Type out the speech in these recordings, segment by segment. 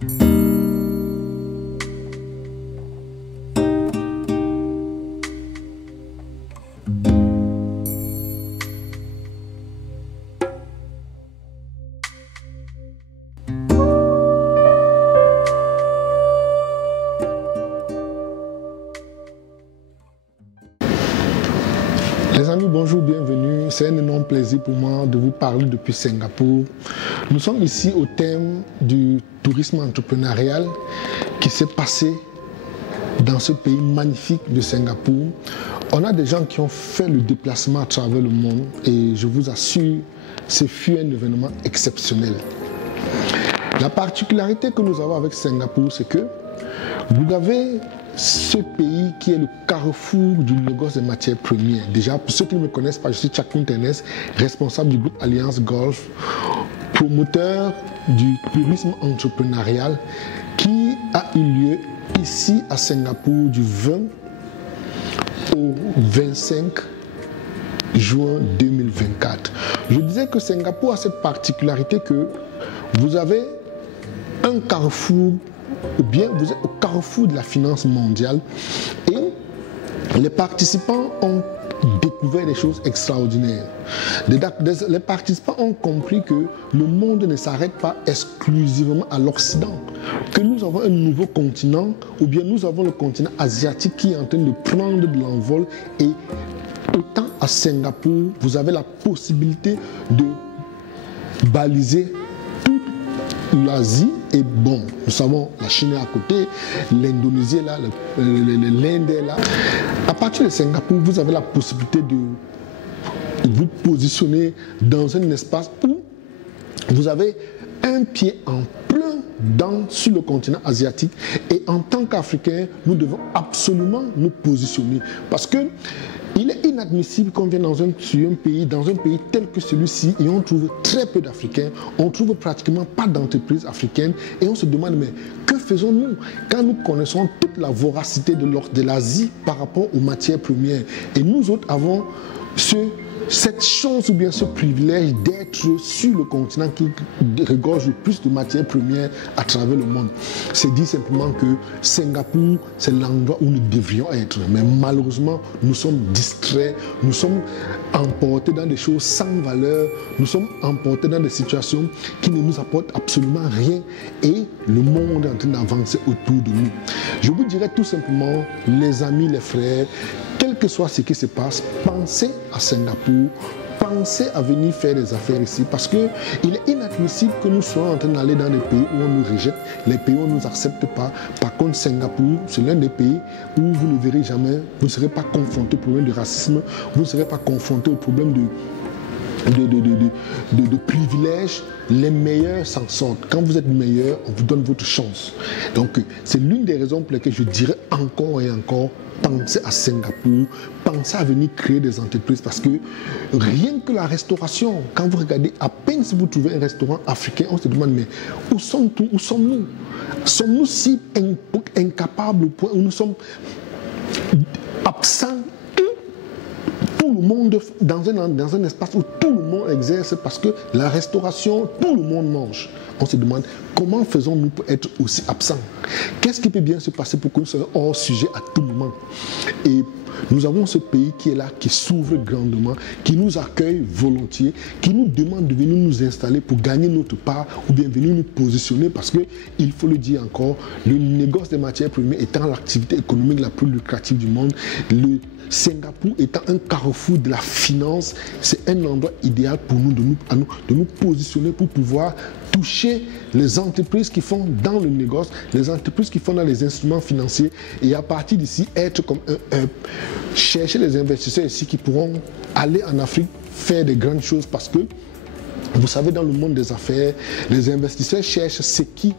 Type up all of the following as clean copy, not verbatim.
Les amis, bonjour, bienvenue. C'est un énorme plaisir pour moi de vous parler depuis Singapour. Nous sommes ici au thème du tourisme entrepreneurial qui s'est passé dans ce pays magnifique de Singapour. On a des gens qui ont fait le déplacement à travers le monde et je vous assure, ce fut un événement exceptionnel. La particularité que nous avons avec Singapour, c'est que vous avez ce pays qui est le carrefour du négoce des matières premières. Déjà, pour ceux qui ne me connaissent pas, je suis Chakun Tenes, responsable du groupe Alliance Golf, promoteur du tourisme entrepreneurial qui a eu lieu ici à Singapour du 20 au 25 juin 2024. Je disais que Singapour a cette particularité que vous avez un carrefour, ou bien vous êtes au carrefour de la finance mondiale et les participants ont découvert des choses extraordinaires. Les participants ont compris que le monde ne s'arrête pas exclusivement à l'Occident, que nous avons un nouveau continent, ou bien nous avons le continent asiatique qui est en train de prendre de l'envol, et autant à Singapour, vous avez la possibilité de baliser l'Asie est bon. Nous savons la Chine est à côté, l'Indonésie est là, l'Inde est là. À partir de Singapour, vous avez la possibilité de vous positionner dans un espace où vous avez un pied en plein sur le continent asiatique, et en tant qu'Africains, nous devons absolument nous positionner parce que il est inadmissible qu'on vienne dans un pays tel que celui-ci et on trouve très peu d'Africains, on trouve pratiquement pas d'entreprises africaines et on se demande mais que faisons-nous quand nous connaissons toute la voracité de l'Asie par rapport aux matières premières, et nous autres avons cette chance ou bien ce privilège d'être sur le continent qui regorge le plus de matières premières à travers le monde. C'est dit simplement que Singapour, c'est l'endroit où nous devrions être. Mais malheureusement, nous sommes distraits, nous sommes emportés dans des choses sans valeur, nous sommes emportés dans des situations qui ne nous apportent absolument rien, et le monde est en train d'avancer autour de nous. Je vous dirais tout simplement, les amis, les frères, quel que soit ce qui se passe, pensez à Singapour, pensez à venir faire des affaires ici, parce qu'il est inadmissible que nous soyons en train d'aller dans des pays où on nous rejette, les pays où on ne nous accepte pas. Par contre, Singapour, c'est l'un des pays où vous ne verrez jamais, vous ne serez pas confronté au problème de racisme, vous ne serez pas confronté au problème de privilèges. Les meilleurs s'en sortent. Quand vous êtes meilleur, on vous donne votre chance. Donc, c'est l'une des raisons pour lesquelles je dirais encore et encore, pensez à Singapour, pensez à venir créer des entreprises, parce que rien que la restauration, quand vous regardez, à peine si vous trouvez un restaurant africain, on se demande mais où sommes-nous? Sommes-nous si incapables au point où nous sommes absents tout le monde dans un espace où tout le monde exerce, parce que la restauration, tout le monde mange. On se demande comment faisons-nous pour être aussi absents? Qu'est-ce qui peut bien se passer pour que nous soyons hors sujet à tout moment? Et nous avons ce pays qui est là, qui s'ouvre grandement, qui nous accueille volontiers, qui nous demande de venir nous installer pour gagner notre part, ou bien venir nous positionner, parce que, il faut le dire encore, le négoce des matières premières étant l'activité économique la plus lucrative du monde, le Singapour étant un carrefour de la finance, c'est un endroit idéal pour nous de nous positionner pour pouvoir toucher les entreprises qui font dans le négoce, les entreprises qui font dans les instruments financiers, et à partir d'ici être comme un hub, chercher les investisseurs ici qui pourront aller en Afrique faire des grandes choses, parce que vous savez, dans le monde des affaires, les investisseurs cherchent ce qui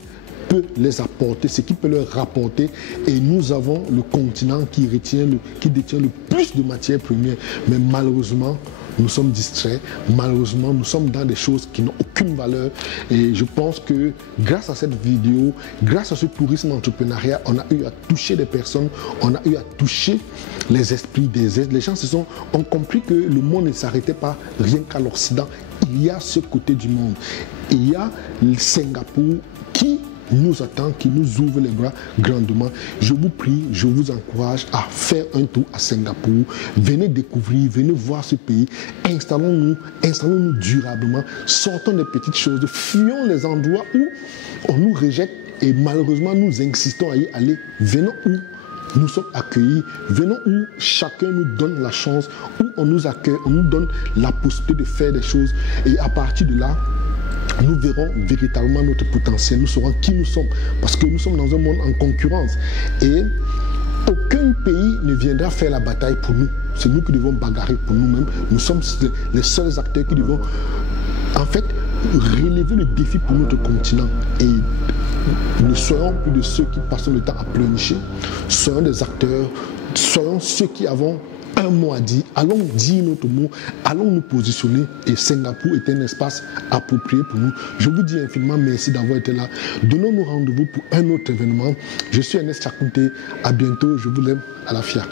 peut les apporter, ce qui peut leur rapporter, et nous avons le continent qui détient le plus de matières premières, mais malheureusement nous sommes distraits, malheureusement nous sommes dans des choses qui n'ont aucune valeur, et je pense que grâce à cette vidéo, grâce à ce tourisme entrepreneurial, on a eu à toucher des personnes, on a eu à toucher les esprits les gens ont compris que le monde ne s'arrêtait pas rien qu'à l'Occident. Il y a ce côté du monde, il y a le Singapour qui nous attend, qui nous ouvre les bras grandement. Je vous prie, je vous encourage à faire un tour à Singapour. Venez découvrir, venez voir ce pays. Installons-nous durablement. Sortons des petites choses, fuyons les endroits où on nous rejette et malheureusement nous insistons à y aller. Venons où nous sommes accueillis, venons où chacun nous donne la chance, où on nous accueille, on nous donne la possibilité de faire des choses. Et à partir de là, nous verrons véritablement notre potentiel, nous saurons qui nous sommes, parce que nous sommes dans un monde en concurrence. Et aucun pays ne viendra faire la bataille pour nous. C'est nous qui devons bagarrer pour nous-mêmes. Nous sommes les seuls acteurs qui devons, en fait, relever le défi pour notre continent. Et ne soyons plus de ceux qui passent le temps à pleurnicher. Soyons des acteurs, soyons ceux qui avons un mot à dire. Allons dire notre mot, allons nous positionner. Et Singapour est un espace approprié pour nous. Je vous dis infiniment merci d'avoir été là. Donnons-nous rendez-vous pour un autre événement. Je suis Ernest Chakounté. À bientôt. Je vous aime. À la FIA.